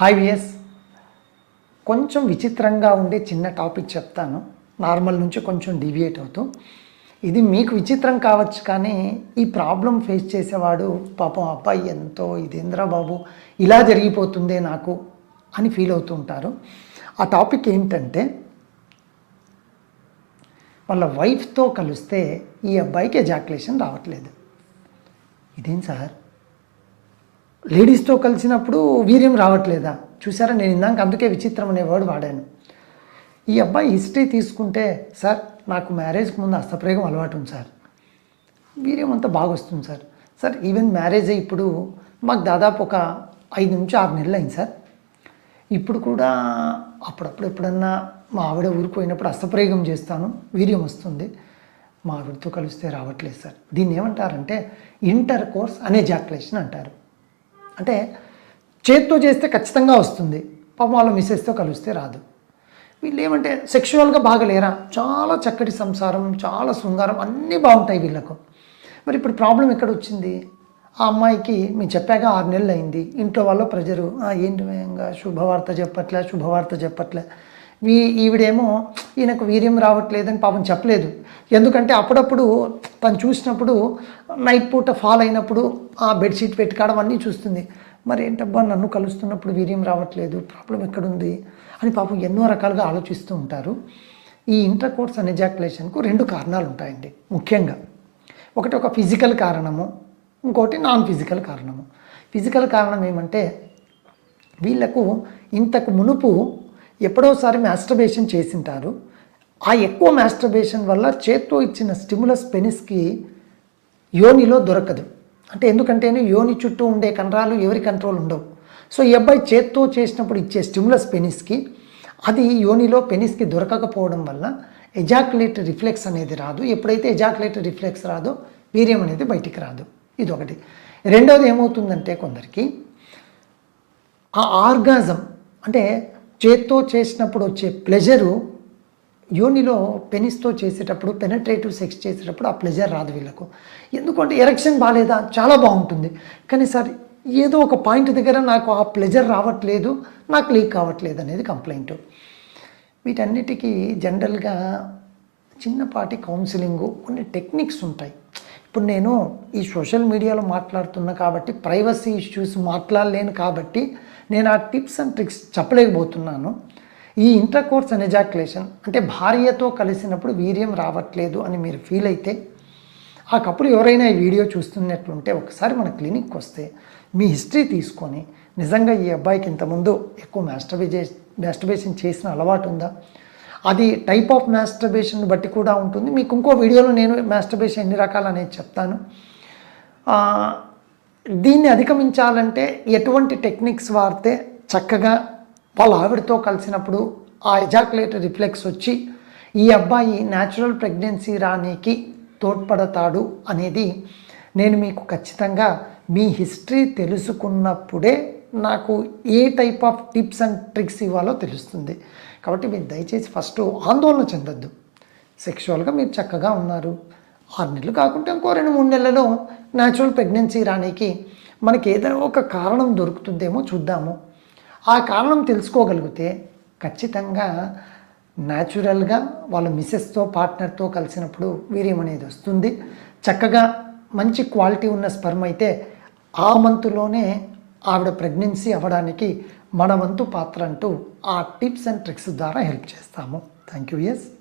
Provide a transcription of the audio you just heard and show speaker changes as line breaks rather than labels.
Hi VS. కొంచెం విచిత్రంగా ఉండే చిన్న టాపిక్ చెప్తాను. నార్మల్ నుంచి కొంచెం డివియేట్ అవుతూ. ఇది మీకు విచిత్రం కావచ్చు కానీ ఈ ప్రాబ్లం ఫేస్ చేసేవాడు పాపం అబ్బాయి ఎంతో ఇదేంద్రా బాబు ఇలా జరిగిపోతుందే నాకు అని ఫీల్ అవుతూ ఉంటారు ఆ టాపిక్ ఏంటంటే వాళ్ళ వైఫ్తో కలిస్తే ఈ అబ్బాయికి ఎజాక్యులేషన్ రావట్లేదు. ఇదేం సార్? లేడీస్తో కలిసినప్పుడు వీర్యం రావట్లేదా? చూసారా? నేను ఇందాక అందుకే విచిత్రం అనే వర్డ్ వాడాను. ఈ అబ్బాయి హిస్టరీ తీసుకుంటే సార్ నాకు మ్యారేజ్కి ముందు అస్తప్రయోగం అలవాటు ఉంది సార్. వీర్యం అంతా బాగా వస్తుంది సార్. సార్ ఈవెన్ మ్యారేజ్ అయ్యి ఇప్పుడు మాకు దాదాపు ఒక ఐదు నుంచి ఆరు నెలలు అయింది సార్. ఇప్పుడు కూడా అప్పుడప్పుడు ఎప్పుడన్నా మా ఆవిడ ఊరికి పోయినప్పుడు చేస్తాను వీర్యం వస్తుంది. మా ఆవిడతో కలిస్తే రావట్లేదు సార్. దీన్ని ఏమంటారంటే ఇంటర్ కోర్స్ అనే జాక్యులేషన్ అంటారు. అంటే చేత్తో చేస్తే ఖచ్చితంగా వస్తుంది. పాపం వాళ్ళ మిస్సెస్తో కలిస్తే రాదు. వీళ్ళు ఏమంటే సెక్షువల్గా బాగలేరా? చాలా చక్కటి సంసారం చాలా శృంగారం అన్నీ బాగుంటాయి వీళ్ళకు. మరి ఇప్పుడు ప్రాబ్లం ఎక్కడ వచ్చింది ఆ అమ్మాయికి మేము చెప్పాక ఆరు నెలలు అయింది ఇంట్లో వాళ్ళ ప్రజరు ఏంటి వేయంగా శుభవార్త చెప్పట్లే శుభవార్త చెప్పట్లే. వీ ఈవిడేమో ఈయనకు వీర్యం రావట్లేదని పాపం చెప్పలేదు. ఎందుకంటే అప్పుడప్పుడు తను చూసినప్పుడు నైట్ పూట ఫాల్ అయినప్పుడు ఆ బెడ్షీట్ పెట్టుకోవడం అన్నీ చూస్తుంది. మరి ఏంటబ్బా నన్ను కలుస్తున్నప్పుడు వీర్యం రావట్లేదు ప్రాబ్లం ఎక్కడుంది అని పాపం ఎన్నో రకాలుగా ఆలోచిస్తూ ఉంటారు. ఈ ఇంటర్ కోర్స్ అనే ఎజాకులేషన్కు రెండు కారణాలు ఉంటాయండి ముఖ్యంగా. ఒకటి ఒక ఫిజికల్ కారణము ఇంకోటి నాన్ ఫిజికల్ కారణము. ఫిజికల్ కారణం ఏమంటే వీళ్ళకు ఇంతకు మునుపు ఎప్పుడోసారి మాస్టర్బేషన్ చేసింటారు. ఆ ఎక్కువ మాస్టర్బేషన్ వల్ల చేత్తో ఇచ్చిన స్టిములస్ పెనిస్కి యోనిలో దొరకదు. అంటే ఎందుకంటే యోని చుట్టూ ఉండే కండరాలు ఎవరి కంట్రోల్ ఉండవు. సో ఈ అబ్బాయి చేత్తో చేసినప్పుడు ఇచ్చే స్టిములస్ పెనిస్కి అది యోనిలో పెనిస్కి దొరకకపోవడం వల్ల ఎజాకులేట్ రిఫ్లెక్స్ అనేది రాదు. ఎప్పుడైతే ఎజాకులేట్ రిఫ్లెక్స్ రాదో వీర్యం అనేది బయటికి రాదు. ఇది ఒకటి రెండోది ఏమవుతుందంటే కొందరికి ఆ ఆర్గాజం అంటే చేత్తో చేసినప్పుడు వచ్చే ప్లెజరు యోనిలో పెనిస్తో చేసేటప్పుడు పెనట్రేటివ్ సెక్స్ చేసేటప్పుడు ఆ ప్లెజర్ రాదు వీళ్ళకు. ఎందుకంటే ఎరక్షన్ బాగాలేదా చాలా బాగుంటుంది. కానీ సార్ ఏదో ఒక పాయింట్ దగ్గర నాకు ఆ ప్లెజర్ రావట్లేదు నాకు లీక్ కావట్లేదు అనేది కంప్లైంట్ వీటన్నిటికీ జనరల్గా చిన్నపాటి కౌన్సిలింగు కొన్ని టెక్నిక్స్ ఉంటాయి. ఇప్పుడు నేను ఈ సోషల్ మీడియాలో మాట్లాడుతున్నా కాబట్టి ప్రైవసీ ఇష్యూస్ మాట్లాడలేను కాబట్టి నేను ఆ టిప్స్ అండ్ ట్రిక్స్ చెప్పలేకపోతున్నాను. ఈ ఇంటర్ కోర్స్ అనే అంటే భార్యతో కలిసినప్పుడు వీర్యం రావట్లేదు అని మీరు ఫీల్ అయితే ఆ కపుల్ ఎవరైనా ఈ వీడియో చూస్తున్నట్లుంటే ఒకసారి మన క్లినిక్కి వస్తే మీ హిస్టరీ తీసుకొని నిజంగా ఈ అబ్బాయికి ఇంతకుముందు ఎక్కువ మాస్టర్బే మ్యాస్టర్బేషన్ చేసిన అలవాటు ఉందా అది టైప్ ఆఫ్ మాస్టర్బేషన్ బట్టి కూడా ఉంటుంది. మీకు ఇంకో వీడియోలో నేను మాస్టర్బేషన్ ఎన్ని రకాలు అనేది చెప్తాను. దీన్ని అధిగమించాలంటే ఎటువంటి టెక్నిక్స్ వాడితే చక్కగా వాళ్ళ ఆవిడతో కలిసినప్పుడు ఆ ఎజాక్యులేటర్ రిఫ్లెక్స్ వచ్చి ఈ అబ్బాయి న్యాచురల్ ప్రెగ్నెన్సీ రానీకి తోడ్పడతాడు అనేది నేను మీకు ఖచ్చితంగా మీ హిస్టరీ తెలుసుకున్నప్పుడే నాకు ఏ type of tips and tricks ఇవ్వాలో తెలుస్తుంది. కాబట్టి మీరు దయచేసి ఫస్ట్ ఆందోళన చెందొద్దు. సెక్షువల్గా మీరు చక్కగా ఉన్నారు. ఆరు నెలలు కాకుంటే ఇంకో రెండు మూడు నెలలలో న్యాచురల్ ప్రెగ్నెన్సీ రానికి మనకి ఏదైనా ఒక కారణం దొరుకుతుందేమో చూద్దాము. ఆ కారణం తెలుసుకోగలిగితే ఖచ్చితంగా న్యాచురల్గా వాళ్ళ మిసెస్తో పార్ట్నర్తో కలిసినప్పుడు వీర్యం అనేది వస్తుంది. చక్కగా మంచి క్వాలిటీ ఉన్న స్పర్మ్ అయితే ఆ మంతులోనే ఆవిడ ప్రెగ్నెన్సీ అవ్వడానికి మన వంతు పాత్ర అంటూ ఆ టిప్స్ అండ్ ట్రిక్స్ ద్వారా హెల్ప్ చేస్తాము. Thank you yes